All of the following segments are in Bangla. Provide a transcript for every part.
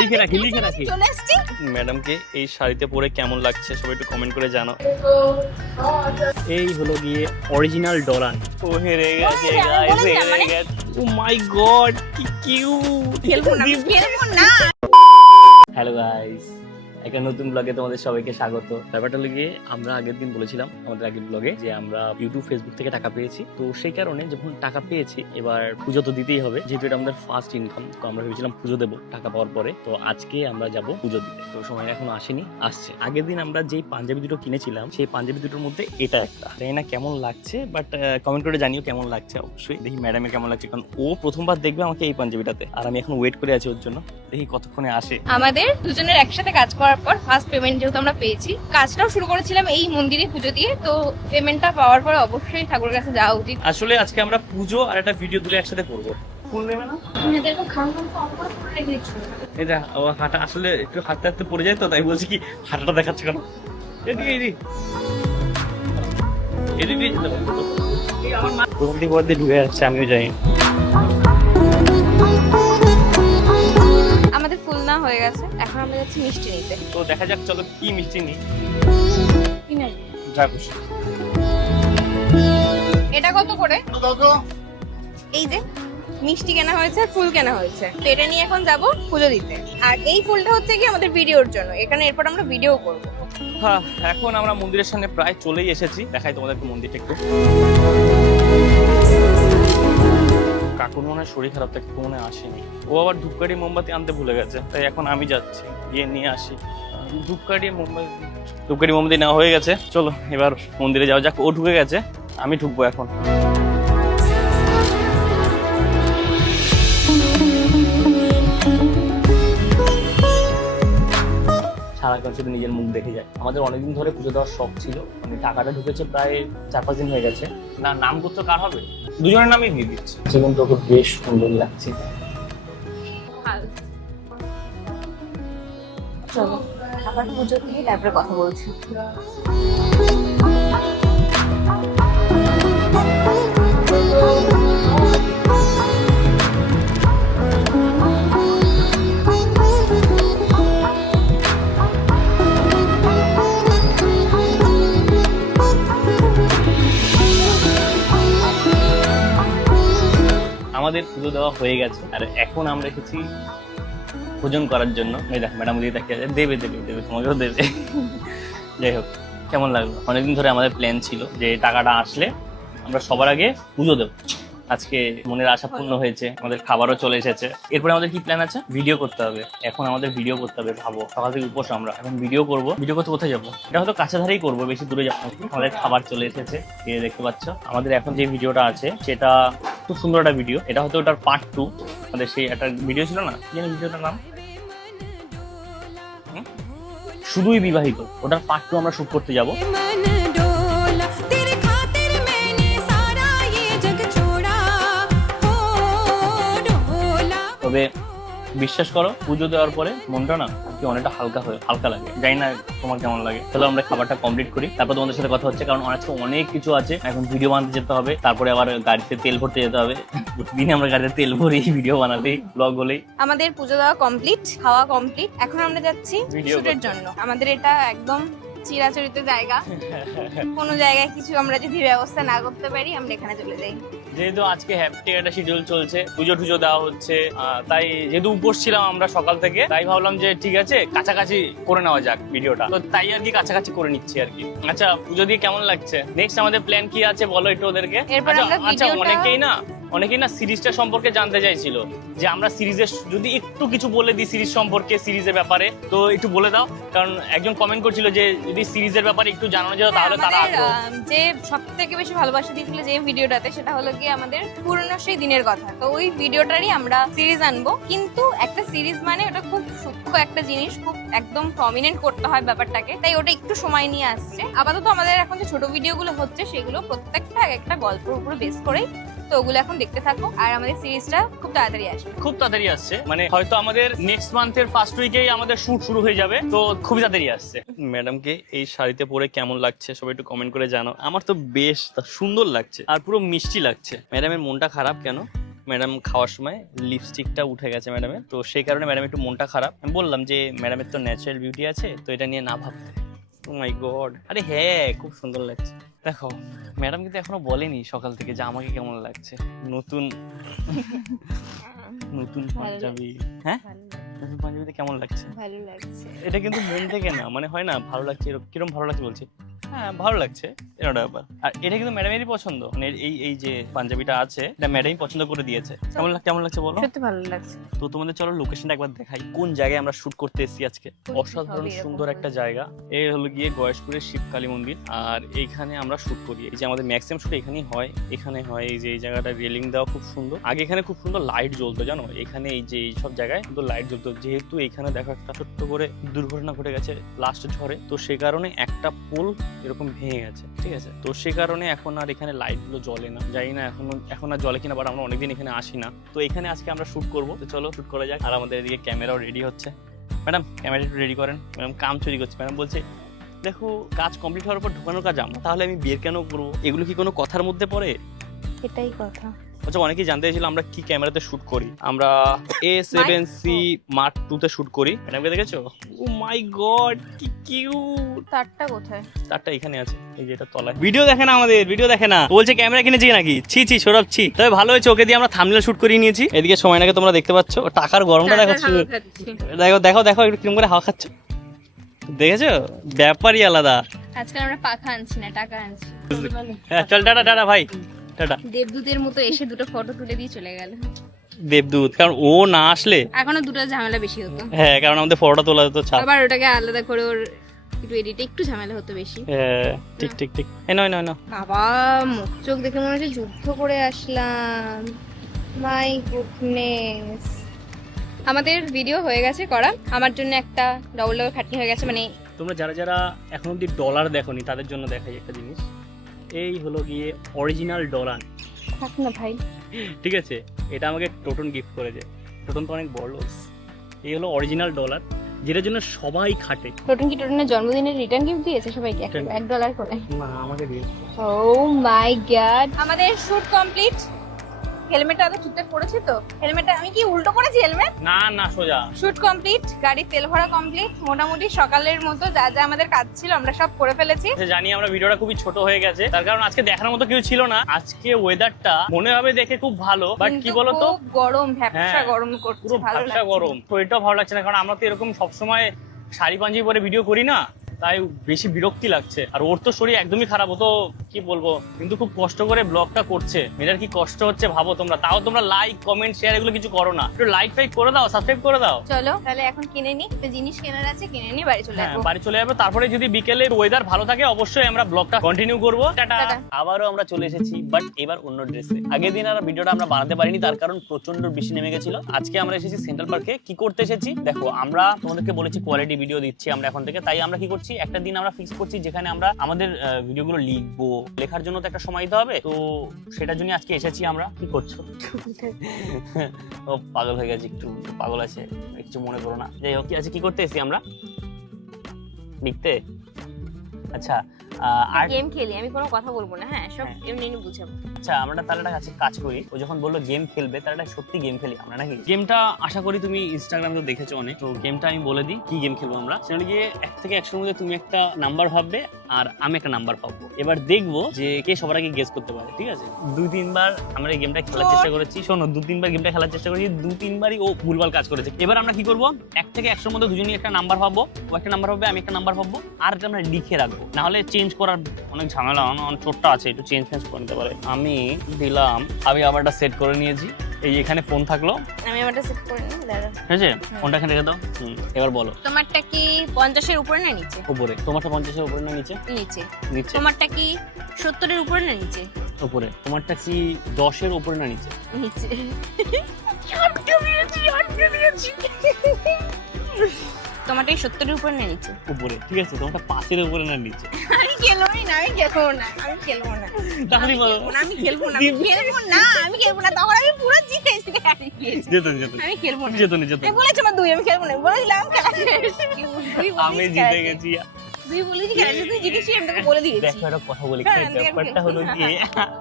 লিখে রাখি ম্যাডামকে এই শাড়িতে পরে কেমন লাগছে সবাই একটু কমেন্ট করে জানাও। এই হলো গিয়ে অরিজিনাল ডলান। ও হেরে গেছে গাইস, হেরে গেছে। ও মাই গড কি কিউট। খেলবো না। হ্যালো গাইস, একটা নতুন ব্লগে তোমাদের সবাইকে স্বাগত। ব্যাপারটা গিয়ে আমরা আগের দিন বলেছিলাম আমাদের আগের ব্লগে যে আমরা ইউটিউব ফেসবুক থেকে টাকা পেয়েছি। তো সেই কারণে যখন টাকা পেয়েছি এবার পুজো তো দিতেই হবে, যেহেতু এটা আমাদের ফার্স্ট ইনকাম। তো আমরা ভেবেছিলাম পুজো দেবো টাকা পাওয়ার পরে। তো আজকে আমরা যাব পুজো দিতে। তো সময় এখনো আসেনি, আসছে। আগের দিন আমরা যেই পাঞ্জাবি দুটো কিনেছিলাম সেই পাঞ্জাবি দুটোর মধ্যে এটা একটা, জানি না কেমন লাগছে, বাট কমেন্ট করে জানিও কেমন লাগছে। অবশ্যই দেখি ম্যাডামের কেমন লাগছে, কারণ ও প্রথমবার দেখবে আমাকে এই পাঞ্জাবিটাতে, আর আমি এখন ওয়েট করে আছি ওর জন্য। দেখি কতক্ষণে আসে। আমাদের দুজনের একসাথে কাজ করার পর ফার্স্ট পেমেন্ট যেহেতু আমরা পেয়েছি, কাজটাও শুরু করেছিলাম এই মন্দিরে পুজো দিয়ে। তো পেমেন্টটা পাওয়ার পরে অবশ্যই ঠাকুরের কাছে যাওয়া উচিত। আসলে আজকে আমরা পুজো আর একটা ভিডিও দুটো একসাথে করবো। ফুল নেবে না? এটা ও হাঁটা আসলে একটু হাঁটতে হাঁটতে পড়ে যায়, তো তাই বলছি কি হাঁটাটা দেখাচ্ছে কেন। প্রথম দিকে পর দিয়ে ঢুকে যাচ্ছে, আমিও যাই। আমাদের ফুল না হয়ে গেছে, এখন আমরা যাচ্ছি মিষ্টি নিতে। তো দেখা যাক, চলো কি মিষ্টি নিই। এটা কত করে? এই যে মিষ্টি কেনা হয়েছে, ফুল কেনা হয়েছে, তো এটা নিয়ে এখন যাব পুজো দিতে। আর এই ফুলটা হচ্ছে কি আমাদের ভিডিওর জন্য, এখানে এরপর আমরা ভিডিও করব। হ্যাঁ, এখন আমরা মন্দিরের সামনে প্রায় চলেই এসেছি। দেখাই তোমাদেরকে মন্দিরটা একটু। কাকুর মনে হয় শরীর খারাপ থাকে, মনে আসেনি। ও আবার ধূপকাঠি মোমবাতি আনতে ভুলে গেছে, তাই এখন আমি যাচ্ছি, গিয়ে নিয়ে আসি। ধূপকাঠি মোমবাতি নেওয়া হয়ে গেছে। চলো এবার মন্দিরে যাওয়া যাক। ও ঢুকে গেছে, আমি ঢুকবো এখন। সারাক্ষণ শুধু নিজের মুখ দেখে যায়। আমাদের অনেকদিন ধরে পুজো দেওয়ার শখ ছিল, মানে টাকাটা ঢুকেছে প্রায় 4-5 দিন হয়ে গেছে। না, নাম করতে কার হবে, দুজনের নামই দিয়ে দিচ্ছে। যেমন তোকে বেশ সুন্দর লাগছে। চলো আবার পুজো দিয়ে তারপরে কথা বলছি। আমাদের পুজো দেওয়া হয়ে গেছে, আর এখন আমরা এসেছি ভোজন করার জন্য। এই দেখ ম্যাডাম দিয়ে তাকিয়ে আছে, দেবে দেবে দেবে, তোমাকেও দেবে। যাই হোক, কেমন লাগলো? অনেকদিন ধরে আমাদের প্ল্যান ছিল যে টাকাটা আসলে আমরা সবার আগে পুজো দেবো। আজকে মনের আশা পূর্ণ হয়েছে, আমাদের খাবারও চলে এসেছে। এরপরে আমাদের কি প্ল্যান আছে? ভিডিও করতে হবে। এখন আমাদের ভিডিও করতে হবে। ভাবো, সকাল থেকে উপোস, আমরা এখন ভিডিও করব। ভিডিও করতে কোথায় যাবো? এটা হয়তো কাছে ধারেই করবো, বেশি দূরে যাবো। আমাদের খাবার চলে এসেছে, এই দেখতে পাচ্ছ। আমাদের এখন যে ভিডিওটা আছে সেটা খুব সুন্দর একটা ভিডিও। এটা হয়তো ওটার পার্ট 2। আমাদের সেই একটা ভিডিও ছিল না, কি জানি ভিডিওটার নাম, শুধুই বিবাহিত। ওটার পার্ট 2 আমরা শুট করতে যাবো। তবে বিশ্বাস করো, পুজো দেওয়ার পরে মনটা না কি অনেকটা হালকা লাগে। জানি না তোমার কেমন লাগে। তাহলে আমরা খাবারটা কমপ্লিট করি, তারপর তোমাদের সাথে কথা হচ্ছে। কারণ আজকে অনেক কিছু আছে, এখন ভিডিও বানাতে যেতে হবে, তারপরে আবার গাড়িতে তেল ভরতে যেতে হবে। প্রতিদিন আমরা গাড়িতে তেল ভরি ভিডিও বানাতেই, ব্লগ হলেই। আমাদের পুজো দেওয়া কমপ্লিট, খাওয়া কমপ্লিট, এখন আমরা যাচ্ছি শুটের জন্য। আমাদের এটা একদম চিরাচরিত জায়গা। কোনো জায়গায় কিছু আমরা যদি ব্যবস্থা না করতে পারি, আমরা এখানে চলে যাই। যেহেতু আজকে হ্যাপি একটা শিডিউল চলছে, পুজো টুজো দেওয়া হচ্ছে, তাই যেহেতু উপোস ছিলাম আমরা সকাল থেকে, তাই ভাবলাম যে ঠিক আছে কাছাকাছি করে নেওয়া যাক ভিডিওটা। তো তাই আর কি কাছাকাছি করে নিচ্ছি আর কি। আচ্ছা, পুজো দিয়ে কেমন লাগছে? নেক্সট আমাদের প্ল্যান কি আছে বলো একটু ওদেরকে। আচ্ছা, অনেকেই না সিরিজটা সম্পর্কে জানতে চাইছিল, যে আমরা সিরিজের যদি একটু কিছু বলে দিই সিরিজ সম্পর্কে, সিরিজের ব্যাপারে, তো একটু বলে দাও। কারণ একজন কমেন্ট করছিল যে যদি সিরিজের ব্যাপারে একটু জানানো যেত তাহলে তারা যে সব থেকে বেশি ভালোবাসা দিয়েছিল যে ভিডিওটাতে, সেটা হলো কি আমাদের পুরনো সেই দিনের কথা। তো ওই ভিডিওটারই আমরা সিরিজ আনবো, কিন্তু একটা সিরিজ মানে ওটা খুব সূক্ষ্ম একটা জিনিস, খুব একদম প্রমিনেন্ট করতে হয় ব্যাপারটাকে, তাই ওটা একটু সময় নিয়ে আসছে। আপাতত আমাদের এখন যে ছোট ভিডিওগুলো হচ্ছে সেগুলো প্রত্যেকটা একটা গল্পের উপর বেস করেই, তো ওগুলো এখন দেখতে থাকো। আর আমাদের সিরিজটা খুব তাড়াতাড়ি আসছে, মানে হয়তো আমাদের নেক্সট মান্থের ফার্স্ট উইকেই আমাদের শুট শুরু হয়ে যাবে, তো খুবই তাড়াতাড়ি আসছে। ম্যাডামকে এই শাড়িতে পরে কেমন লাগছে সবাই একটু কমেন্ট করে জানাও। আমার তো বেশ সুন্দর লাগছে, আর পুরো মিষ্টি লাগছে। ম্যাডামের মনটা খারাপ কেন? ম্যাডাম খাওয়ার সময় লিপস্টিকটা উঠে গেছে ম্যাডামের, তো সেই কারণে ম্যাডাম একটু মনটা খারাপ। আমি বললাম যে ম্যাডামের তো ন্যাচারাল বিউটি আছে, তো এটা নিয়ে না ভাবতে। ও মাই গড, আরে হ্যাঁ খুব সুন্দর লাগছে। দেখো ম্যাডাম কিন্তু এখনো বলেনি সকাল থেকে যে আমাকে কেমন লাগছে। নতুন নতুন পাঞ্জাবি, হ্যাঁ নতুন পাঞ্জাবিতে কেমন লাগছে? ভালো লাগছে। এটা কিন্তু মন থেকে না, মানে হয় না ভালো লাগছে, কিরম ভালো লাগছে বলছি, হ্যাঁ ভালো লাগছে এরকম ব্যাপার। আর এটা কিন্তু ম্যাডামেরই পছন্দ, মানে এই যে পাঞ্জাবিটা আছে এটা ম্যাডামই পছন্দ করে দিয়েছে। কেমন লাগছে বলো? সত্যি ভালো লাগছে। তো তোমাদের চলো লোকেশনটা একবার দেখাই, কোন জায়গায় আমরা শুট করতে এসেছি আজকে। অসাধারণ সুন্দর একটা জায়গা। এই হলো গিয়ে গয়েশপুরের শিবকালী মন্দির, আর এইখানে আমরা শুট করি। এই যে আমাদের ম্যাক্সিমাম শুট এখানেই হয়, এখানে হয়। এই যে এই জায়গাটা রেলিং দেওয়া খুব সুন্দর। আগে এখানে খুব সুন্দর লাইট জ্বলতো জানো, এখানে এই যে এই সব জায়গায় সুন্দর লাইট জ্বলতো। যেহেতু এখানে দেখো একটা ছোট্ট করে দুর্ঘটনা ঘটে গেছে লাস্ট ঝড়ে, তো সে কারণে একটা পোল এরকম ভেঙে গেছে, ঠিক আছে। তো সে কারণে এখন আর এখানে লাইট গুলো জ্বলে না, জানি না এখন আর জ্বলে কিনা, বাট আমরা অনেকদিন এখানে আসি না। তো এখানে আজকে আমরা শুট করবো, তো চলো শুট করা যাক। আর আমাদের এদিকে ক্যামেরাও রেডি হচ্ছে। ম্যাডাম ক্যামেরা একটু রেডি করেন। ম্যাডাম কাম চুরি করছে। ম্যাডাম বলছে দেখো কাজ কমপ্লিট হওয়ার পর ঢোকানোর কাজ আমরা, তাহলে আমি বিয়ের কেন করবো? এগুলো কি কোনো কথার মধ্যে পড়ে? এটাই কথা। আচ্ছা অনেকেই জানতে চাইছিল আমরা কি ক্যামেরাতে শুট করি। আমরা A7C Mark II তে শুট করি। ম্যাডামকে দেখেছো? ও মাই গড কি কিউট। তারটা কোথায়? তারটা এখানে আছে, এই যে এটা তলায়। ভিডিও দেখে না, আমাদের ভিডিও দেখে না, বলছে ক্যামেরা কিনেছি নাকি। ছি ছি সৌরভ ছি। তবে ভালো হয়েছে, ওকে দিয়ে আমরা থাম্বনেল শুট করিয়ে নিয়েছি। এদিকে সময়টাকে তোমরা দেখতে পাচ্ছ, টাকার গরমটা দেখো, দেখো দেখো দেখো একটু কিরকম করে হাওয়া খাচ্ছ, দেখেছো? ব্যাপারই আলাদা। আজকে আমরা পাখা আনছি না, টাকা আনছি। হ্যাঁ চল টাটা টাটা ভাই টাটা। দেবদূতের মতো এসে দুটো ফটো তুলে দিয়ে চলে গেল। দেবদূত, কারণ ও না আসলে এখনো দুটো ঝামেলা বেশি হতো। হ্যাঁ কারণ আমাদের ফটোটা তোলা যেত ছাপ। আবার ওটাকে আলাদা করে ওর একটু এডিটে একটু ঝামেলা হতো বেশি। হ্যাঁ ঠিক ঠিক ঠিক। এই নয় নয় না বাবা, মুখ চোখ দেখে মনে হচ্ছে যুদ্ধ করে আসলাম। My goodness. আমাদের ভিডিও হয়ে গেছে করা, আমার জন্য একটা ডবল খাটনি হয়ে গেছে। মানে তোমরা যারা যারা এখন অব্দি ডলার দেখোনি তাদের জন্য দেখাই একটা জিনিস। এই হলো গিয়ে অরিজিনাল ডলার। থাক না ভাই, ঠিক আছে, এটা আমাকে টোটন গিফট করেছে। টোটন তো অনেক বড়। এই হলো অরিজিনাল ডলার, যেটার জন্য সবাই খাটে। টোটন কি টোটনের জন্মদিনের রিটার্ন গিফট দিয়েছে সবাইকে $1 করে? না আমাকে দিয়ে। ও মাই গড। আমাদের শুট কমপ্লিট। হেলমেটটা আদৌ ঠিকঠাক পড়েছে তো? হেলমেটটা আমি কি উল্টো করেছি হেলমেট? না না সোজা। শুট কমপ্লিট, গাড়ি তেল ভরা কমপ্লিট। মোটামুটি সকালের মতো যা যা আমাদের কাজ ছিল আমরা সব করে ফেলেছি। জানি আমরা ভিডিওটা খুবই ছোট হয়ে গেছে, তার কারণ আজকে দেখার মতো কিছু ছিল না। আজকে ওয়েদারটা মনে হবে দেখে খুব ভালো, বাট কি বলতো খুব গরম, ভ্যাপসা গরম করছে, পুরো ভালো ভ্যাপসা লাগছে গরম। তো এটাও ভালো লাগছে না, কারণ আমরা তো এরকম সবসময় শাড়ি পাঞ্জাবি পরে ভিডিও করি না, তাই বেশি বিরক্তি লাগছে। আর ওর তো শরীর একদমই খারাপ, ও তো কি বলবো, কিন্তু খুব কষ্ট করে ব্লগটা করছে। মেয়েটার কি কষ্ট হচ্ছে ভাবো তোমরা। তাও তোমরা লাইক কমেন্ট শেয়ার এগুলো কিছু করো না, একটু লাইক ফাইক করে দাও, সাবস্ক্রাইব করে দাও। চলো তাহলে এখন কিনে নি, একটা জিনিস কেনার আছে, কিনে নি বাড়ি চলে যাবো। বাড়ি চলে যাবো, তারপরে যদি বিকেলে ওয়েদার ভালো থাকে অবশ্যই আমরা ব্লগটা কন্টিনিউ করবো। টাটা। আবারও আমরা চলে এসেছি, বাট এবার অন্য ড্রেসে। আগের দিন আর ভিডিওটা আমরা বানাতে পারিনি, তার কারণ প্রচন্ড বৃষ্টি নেমে গেছিল। আজকে আমরা এসেছি সেন্ট্রাল পার্কে। কি করতে এসেছি দেখো, আমরা তোমাদেরকে বলেছি কোয়ালিটি ভিডিও দিচ্ছি আমরা এখন থেকে, তাই আমরা কি করছি, একটা দিন আমরা ফিক্স করছি যেখানে আমরা আমাদের ভিডিওগুলো লিখবো। লেখার জন্য তো একটা সময় দিতে হবে, তো সেটার জন্য আজকে এসেছি আমরা। কি করছো? ও পাগল হয়ে গেছে, একটু পাগল আছে, কিছু মনে করো না। যাই হোক, কি আছে, কি করতে এসেছি আমরা? লিখতে। আচ্ছা আর গেম খেলি, আমি কোনো কথা বলবো না। হ্যাঁ সব এমনি এমনি বুঝাবো। আচ্ছা আমরা তাহলে একটা কাজ করি, ও যখন বললো গেম খেলবে তাহলে সত্যি গেম খেলি আমরা নাকি? গেমটা আশা করি তুমি ইনস্টাগ্রামে তো দেখেছো অনেক, তো গেমটা আমি বলে দিই কি গেম খেলবো আমরা। সেটা গিয়ে 1 থেকে 100 মধ্যে তুমি একটা নাম্বার ভাববে আর আমি একটা নাম্বার পাবো। এবার দেখবো যে কে সবার আগে গেস করতে পারে, ঠিক আছে? 2-3 বার আমরা এই গেমটা খেলার চেষ্টা করেছি। শোনো, 2-3 বার গেমটা খেলার চেষ্টা করেছি, 2-3 বারই ও ভুলভাল কাজ করেছে। এবার আমরা কি করবো, 1 থেকে 100 মধ্যে দুজনই একটা নাম্বার ভাববো, ও একটা নাম্বার ভাববে, আমি একটা নাম্বার ভাববো, আর এটা আমরা লিখে রাখবো। না হলে চেঞ্জ করার অনেক ঝামেলা, অনেক চোটটা আছে, একটু চেঞ্জ করে নিতে পারে। আমি দিলাম, আমি আমারটা সেট করে নিয়েছি। এই এখানে ফোন থাকলো, আমি আমারটা সেট করে নিই, দাঁড়াও। ঠিক আছে? ফোনটা এখানে রেখে দাও। এবার বলো, তোমারটা কি 50-এর উপরে না নিচে? উপরে। তোমারটা 50-এর উপরে না নিচে? নিচে। নিচে। তোমারটা কি 70-এর উপরে না নিচে? উপরে। তোমারটা কি 10-এর উপরে না নিচে? নিচে। তোমারটা 70-এর উপরে না নিচে? উপরে। ঠিক আছে, তোমারটা 5-এর উপরে না নিচে? আমি খেলবোই না, আমি খেলবো না, আমি খেলবো না, তাহলে বলো। আমি খেলবো না, আমি খেলবো না, আমি খেলবো না। তখন আমি পুরো জিতেছি। যেত আমি খেলবো না, যেত না। আমি বলেছি আমার 2, আমি খেলবো না, বলেছিলাম খেলা শেষ। আমি জিতে গেছি। তুই বলেছি কেন তুই জিজ্ঞেস আমি তোকে বলে দিয়েছি। দেখো একটা কথা বলি, হ্যাঁ, দেখো। ব্যাপারটা হলো কি,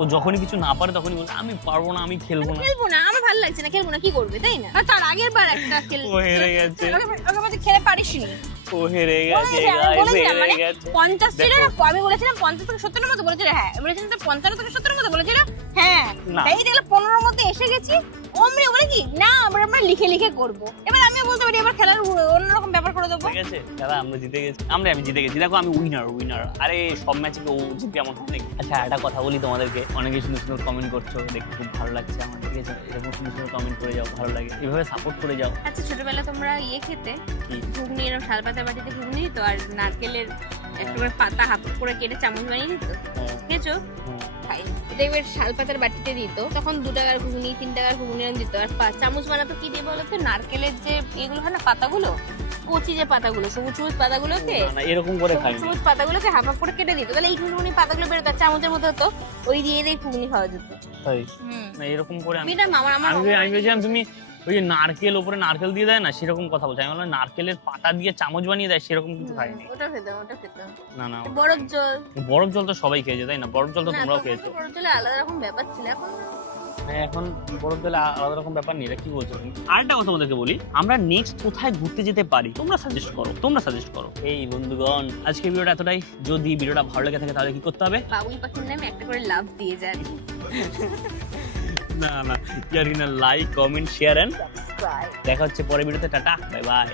ও যখনই কিছু না পারে তখনই বলে আমি পারবো না, আমি খেলবো না। খেলবো না, আমার ভালো লাগছে না, খেলবো না, কি করবে তাই না? আর তার আগের বার একটা ও হেরে গেছে, ওকে বলতে খেলে পারিসনি। ও হেরে গেছে, আমি বলেছিলাম, হেরে মানে গেছে। 50 ছিল না, দেখো। আমি বলেছিলাম 50 থেকে 70 এর মধ্যে, বলেছিল হ্যাঁ। আমি বলেছিলাম তো 55 থেকে 70 এর মধ্যে, বলেছিল হ্যাঁ। না। তাই দেখলে 15 এর মধ্যে এসে গেছি। অমনি বলে কি না আমরা লিখে লিখে করব। এবার আমিও বলতে পারি এবার খেলার অন্যরকম ব্যাপার করে দেবো। ঠিক আছে দাদা, আমরা জিতে গেছি, আমি জিতে গেছি। দেখো আমি উইনার। আরে সব ম্যাচে ও জিতে এমন হয় নাকি? আচ্ছা একটা কথা বলি তোমাদেরকে, অনেকে সুন্দর সুন্দর কমেন্ট করছো, দেখতে খুব ভালো লাগছে আমার। ঠিক আছে, এরকম সুন্দর সুন্দর কমেন্ট করে যাও, ভালো লাগে, এভাবে সাপোর্ট করে যাও। আচ্ছা ছোটবেলায় তোমরা খেতে কি? ঘুগনি, এরকম শালপাতার বাটিতে ঘুগনি দিত আর নারকেলের একটা করে পাতা হাফ করে কেটে চামচ বানিয়ে দিত, খেয়েছো? খাই। এটা এবার শালপাতার বাটিতে দিত, তখন 2 টাকার ঘুগনি 3 টাকার ঘুগনি এরকম দিত। আর চামচ বানাতো কি দিয়ে বলতো, নারকেলের যে এগুলো হয় না পাতাগুলো, কচি যে পাতাগুলো, সবুজ সবুজ পাতাগুলোকে, না, না, এরকম করে খাই সবুজ পাতাগুলোকে হাফ হাফ করে কেটে দিত, তাহলে এই ঘুগনি পাতাগুলো বেরোতো আর চামচের মতো হতো, ওই দিয়ে দিয়ে ঘুগনি খাওয়া যেত। তাই না, এরকম করে আমি এটা আমার আমি ভেবেছিলাম তুমি ওই যে নারকেল ওপরে নারকেল দিয়ে দেয় না, সেরকম কথা বলছি। আমি বললাম নারকেলের পাতা দিয়ে চামচ বানিয়ে দেয়, সেরকম কিছু খাইনি। ওটা খেতাম। না বরফ জল, বরফ জল তো সবাই খেয়েছে তাই না? বরফ জল তো না, তোমরাও তখন খেয়েছো। তো বরফ জলে আলাদা রকম ব্যাপার ছিল, এখন হ্যাঁ, এখন বরফ জলে আলাদা রকম ব্যাপার নেই। এটা কি বলছো তুমি? আরেকটা কথা তোমাদেরকে বলি, আমরা নেক্সট কোথায় ঘুরতে যেতে পারি তোমরা সাজেস্ট করো। এই বন্ধুগণ, আজকে ভিডিওটা এতটাই। যদি ভিডিওটা ভালো লেগে থাকে তাহলে কি করতে হবে? বাবুই পাখির নামে একটা করে লাভ দিয়ে যান, না, like, comment, share and subscribe. দেখা হচ্ছে পরের ভিডিওতে। টাটা, বাই বাই।